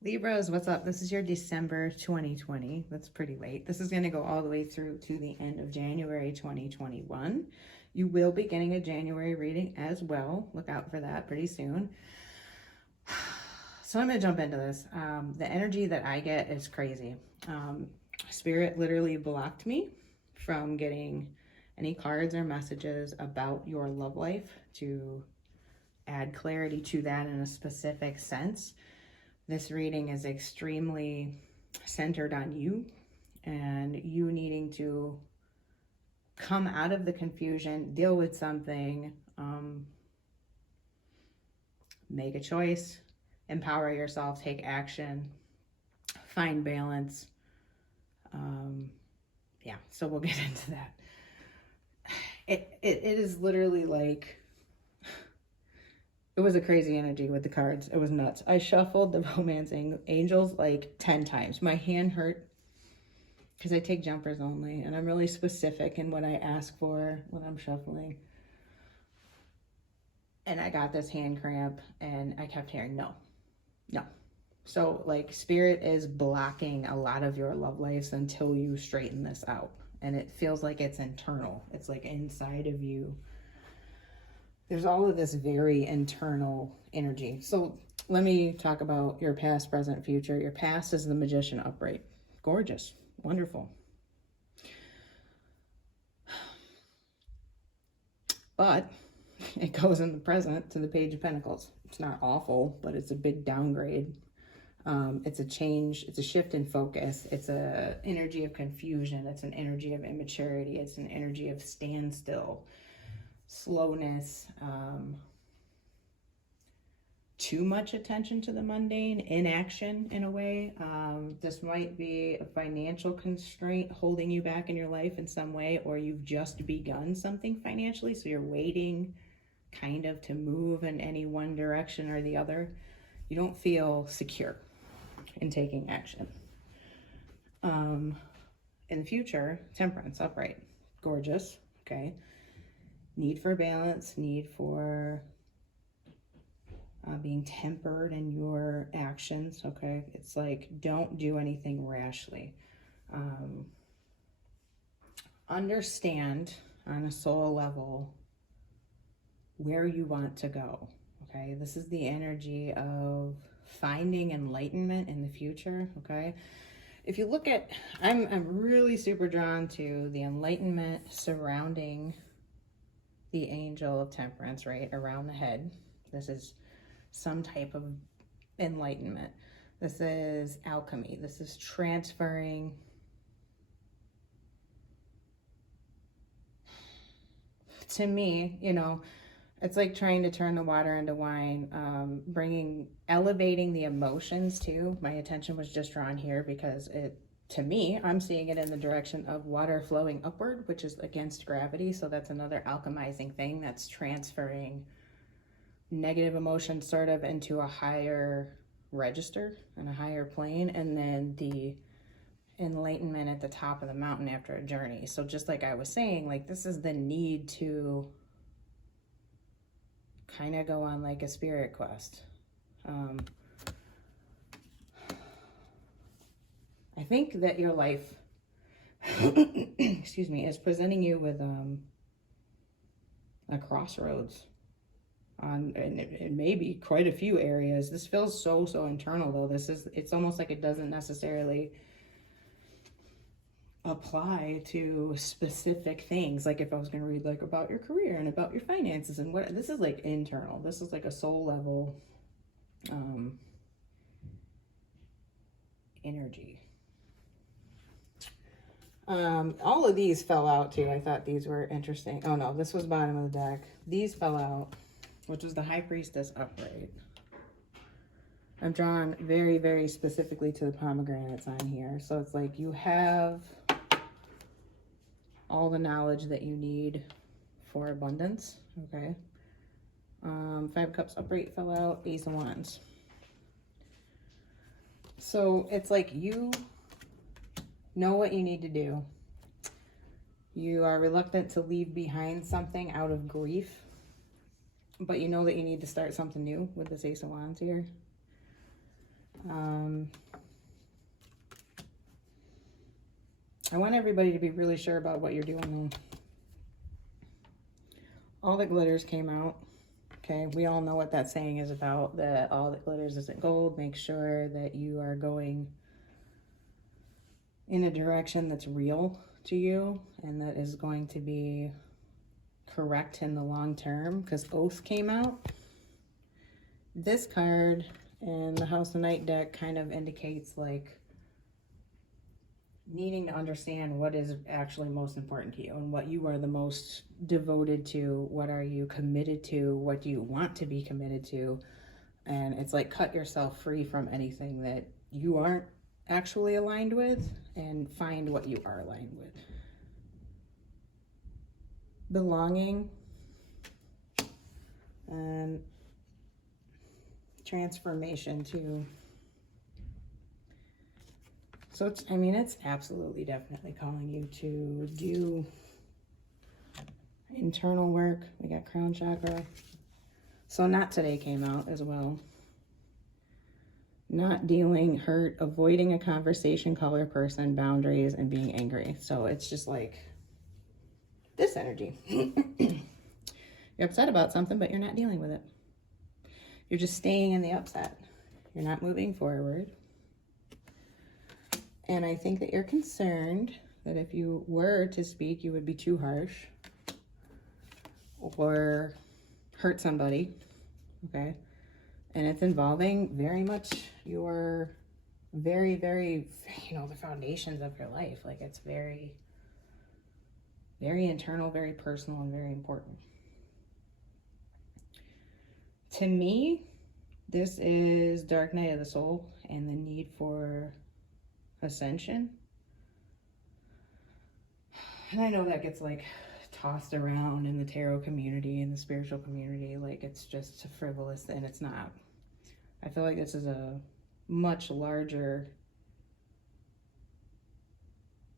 Libras, what's up? This is your December 2020. That's pretty late. This is going to go all the way through to the end of January 2021. You will be getting a January reading as well. Look out for that pretty soon. So I'm going to jump into this. The energy that I get is crazy. Spirit literally blocked me from getting any cards or messages about your love life to add clarity to that in a specific sense. This reading is extremely centered on you and you needing to come out of the confusion, deal with something, make a choice, empower yourself, take action, find balance. Yeah, so we'll get into that. It is literally like, it was a crazy energy with the cards. It was nuts. I shuffled the romance angels like 10 times. My hand hurt because I take jumpers only, and I'm really specific in what I ask for when I'm shuffling. And I got this hand cramp, and I kept hearing no. So like spirit is blocking a lot of your love lives until you straighten this out. And it feels like it's internal. It's like inside of you. There's all of this very internal energy. So let me talk about your past, present, future. Your past is the Magician upright. Gorgeous. Wonderful. But it goes in the present to the Page of Pentacles. It's not awful, but it's a big downgrade. It's a change. It's a shift in focus. It's an energy of confusion. It's an energy of immaturity. It's an energy of standstill, slowness, too much attention to the mundane, inaction in a way. This might be a financial constraint holding you back in your life in some way, or you've just begun something financially, so you're waiting kind of to move in any one direction or the other. You don't feel secure in taking action. In the future, Temperance upright. Gorgeous. Okay. Need for balance, need for being tempered in your actions, okay? It's like, don't do anything rashly. Understand on a soul level where you want to go, okay? This is the energy of finding enlightenment in the future, okay? If you look at, I'm really super drawn to the enlightenment surrounding the angel of temperance, right around the head. This is some type of enlightenment. This is alchemy. This is transferring to me, you know, it's like trying to turn the water into wine, elevating the emotions too. My attention was just drawn here because to me, I'm seeing it in the direction of water flowing upward, which is against gravity. So that's another alchemizing thing that's transferring negative emotions sort of into a higher register and a higher plane. And then the enlightenment at the top of the mountain after a journey. So just like I was saying, like this is the need to kind of go on like a spirit quest. I think that your life, excuse me, is presenting you with a crossroads on, and it may be quite a few areas. This feels so internal though. It's almost like it doesn't necessarily apply to specific things. Like if I was going to read like about your career and about your finances and what, this is like internal. This is like a soul level energy. All of these fell out too. I thought these were interesting. Oh no, this was bottom of the deck. These fell out, which was the High Priestess upright. I'm drawn very, very specifically to the pomegranates on here. So it's like you have all the knowledge that you need for abundance, okay? 5 Cups upright fell out, Ace of Wands. So it's like you know what you need to do. You are reluctant to leave behind something out of grief, but you know that you need to start something new with this Ace of Wands here. I want everybody to be really sure about what you're doing though. All that glitters came out. Okay, we all know what that saying is about, that all that glitters isn't gold. Make sure that you are going in a direction that's real to you and that is going to be correct in the long term, because Oath came out. This card in the House of Night deck kind of indicates like needing to understand what is actually most important to you and what you are the most devoted to. What are you committed to? What do you want to be committed to? And it's like cut yourself free from anything that you aren't actually aligned with and find what you are aligned with. Belonging and transformation too. So it's, I mean, it's absolutely definitely calling you to do internal work. We got crown chakra. So Not Today came out as well. Not dealing, hurt, avoiding a conversation, color, person, boundaries, and being angry. So it's just like this energy. You're upset about something, but you're not dealing with it. You're just staying in the upset. You're not moving forward. And I think that you're concerned that if you were to speak, you would be too harsh or hurt somebody, okay? And it's involving very much your very, you know, the foundations of your life. Like it's very, very internal, very personal, and very important. To me, this is Dark Night of the Soul and the need for ascension. And I know that gets like tossed around in the tarot community and the spiritual community like it's just frivolous, and it's not. I feel like this is a much larger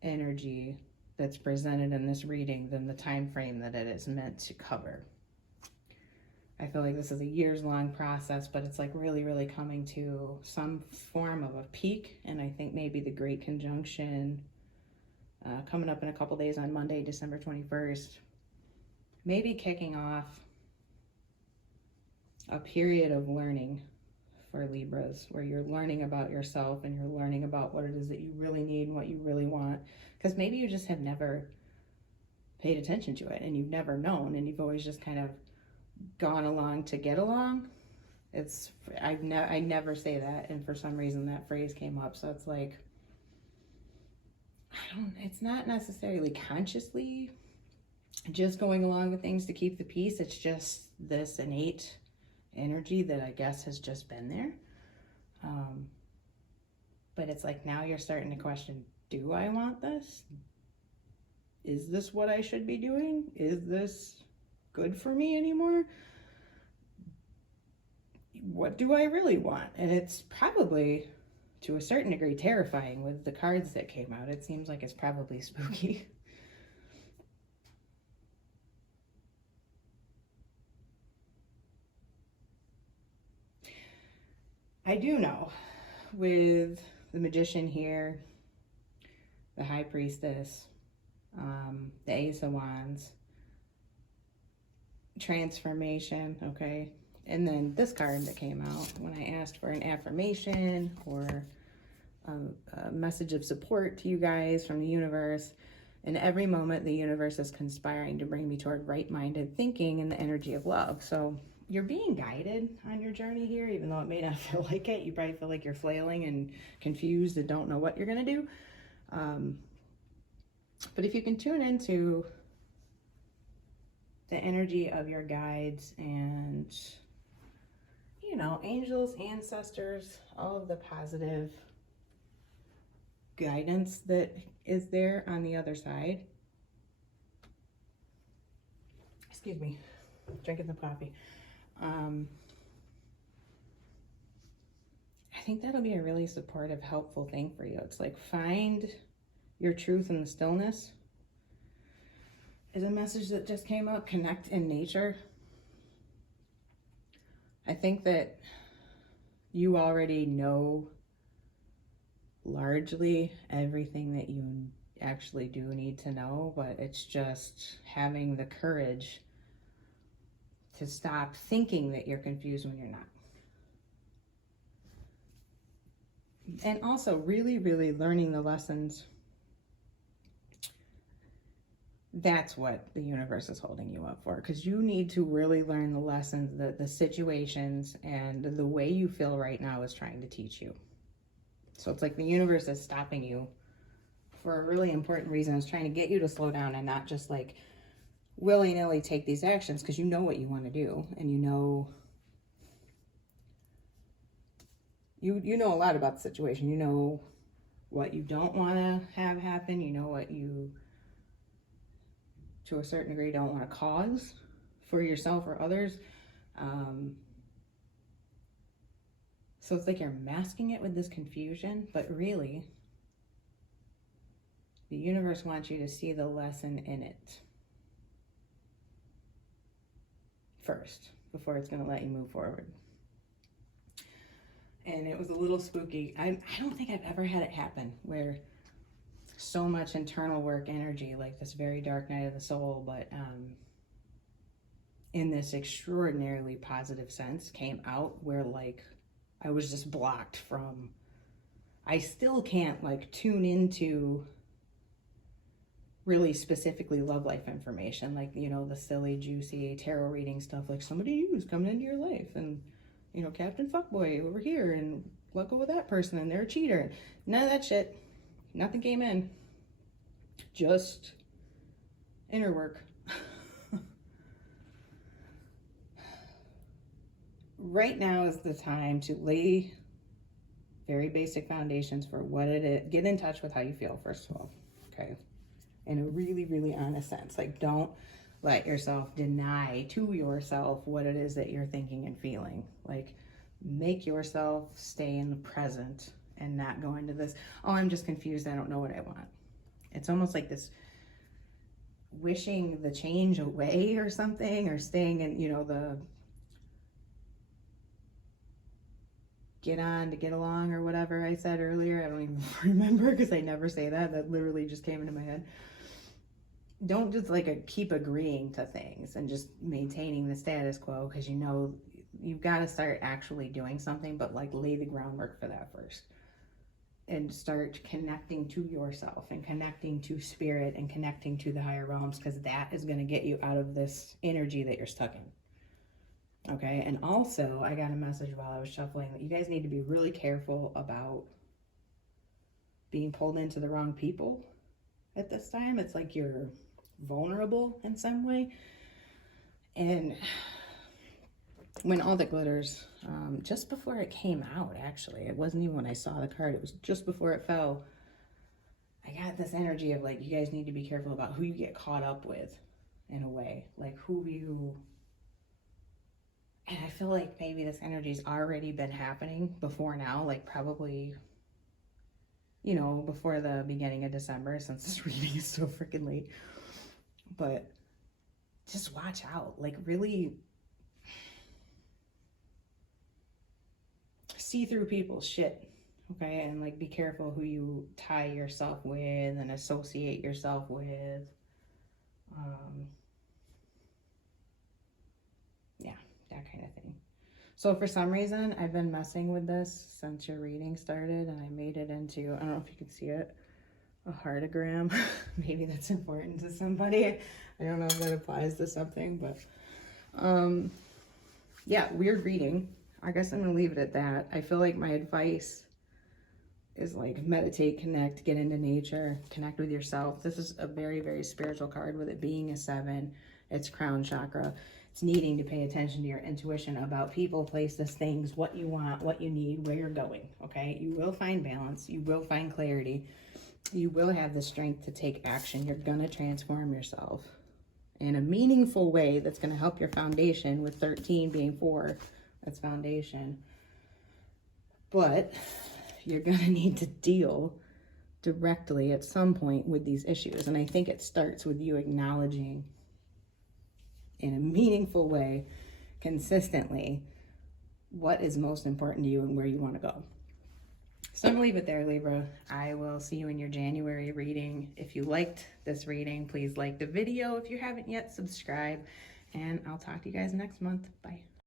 energy that's presented in this reading than the time frame that it is meant to cover. I feel like this is a years-long process, but it's like really, really coming to some form of a peak. And I think maybe the Great Conjunction coming up in a couple days on Monday, December 21st, maybe kicking off a period of learning for Libras, where you're learning about yourself and you're learning about what it is that you really need and what you really want. Because maybe you just have never paid attention to it and you've never known, and you've always just kind of gone along to get along. It's I never say that, and for some reason that phrase came up. So it's like, it's not necessarily consciously just going along with things to keep the peace. It's just this innate energy that I guess has just been there. But it's like now you're starting to question, do I want this? Is this what I should be doing? Is this good for me anymore? What do I really want? And it's probably to a certain degree terrifying with the cards that came out. It seems like it's probably spooky. I do know with the Magician here, the High Priestess, the Ace of Wands, transformation, okay? And then this card that came out when I asked for an affirmation or a message of support to you guys from the universe. In every moment, the universe is conspiring to bring me toward right-minded thinking and the energy of love. So you're being guided on your journey here, even though it may not feel like it. You probably feel like you're flailing and confused and don't know what you're going to do. But if you can tune into the energy of your guides and, you know, angels, ancestors, all of the positive guidance that is there on the other side. Excuse me, drinking some coffee. I think that'll be a really supportive, helpful thing for you. It's like find your truth in the stillness is a message that just came up. Connect in nature. I think that you already know largely everything that you actually do need to know, but it's just having the courage to stop thinking that you're confused when you're not. And also really, really learning the lessons. That's what the universe is holding you up for, because you need to really learn the lessons that the situations and the way you feel right now is trying to teach you. So it's like the universe is stopping you for a really important reason. It's trying to get you to slow down and not just like willy-nilly take these actions, because you know what you want to do, and you know a lot about the situation. You know what you don't want to have happen. You know what you, to a certain degree, don't want to cause for yourself or others. So it's like you're masking it with this confusion, but really, the universe wants you to see the lesson in it first, before it's going to let you move forward. And it was a little spooky. I don't think I've ever had it happen where so much internal work energy, like this very dark night of the soul, but in this extraordinarily positive sense, came out where like I was just blocked from, I still can't like tune into really specifically love life information, like, you know, the silly, juicy tarot reading stuff, like somebody who's coming into your life, and, you know, Captain Fuckboy over here, and let go of that person, and they're a cheater. None of that shit. Nothing came in. Just inner work. Right now is the time to lay very basic foundations for what it is. Get in touch with how you feel, first of all, okay? In a really, really honest sense. Like, don't let yourself deny to yourself what it is that you're thinking and feeling. Like, make yourself stay in the present and not go into this, oh, I'm just confused, I don't know what I want. It's almost like this wishing the change away or something, or staying in, you know, the get on to get along or whatever I said earlier. I don't even remember, because I never say that. That literally just came into my head. Don't just like keep agreeing to things and just maintaining the status quo, because you know you've got to start actually doing something, but like lay the groundwork for that first. And start connecting to yourself and connecting to spirit and connecting to the higher realms, because that is going to get you out of this energy that you're stuck in. Okay, and also I got a message while I was shuffling that you guys need to be really careful about being pulled into the wrong people at this time. It's like you're vulnerable in some way. And when all that glitters, just before it came out, actually, it wasn't even when I saw the card, it was just before it fell, I got this energy of like, you guys need to be careful about who you get caught up with, in a way, like who you, and I feel like maybe this energy's already been happening before now, like probably, you know, before the beginning of December, since this reading is so freaking late. But just watch out, like really see through people's shit, okay? And like be careful who you tie yourself with and associate yourself with. Yeah, that kind of thing. So for some reason, I've been messing with this since your reading started, and I made it into, I don't know if you can see it, a heartogram. Maybe that's important to somebody. I don't know if that applies to something, but yeah, weird reading. I guess I'm gonna leave it at that. I feel like my advice is like meditate, connect, get into nature, connect with yourself. This is a very, very spiritual card, with it being a 7. It's crown chakra. It's needing to pay attention to your intuition about people, places, things, what you want, what you need, where you're going, okay? You will find balance. You will find clarity. You will have the strength to take action. You're gonna transform yourself in a meaningful way that's gonna help your foundation, with 13 being 4. That's foundation. But you're gonna need to deal directly at some point with these issues. And I think it starts with you acknowledging in a meaningful way, consistently, what is most important to you and where you want to go. So I'm gonna leave it there, Libra. I will see you in your January reading. If you liked this reading, please like the video. If you haven't yet, subscribe. And I'll talk to you guys next month. Bye.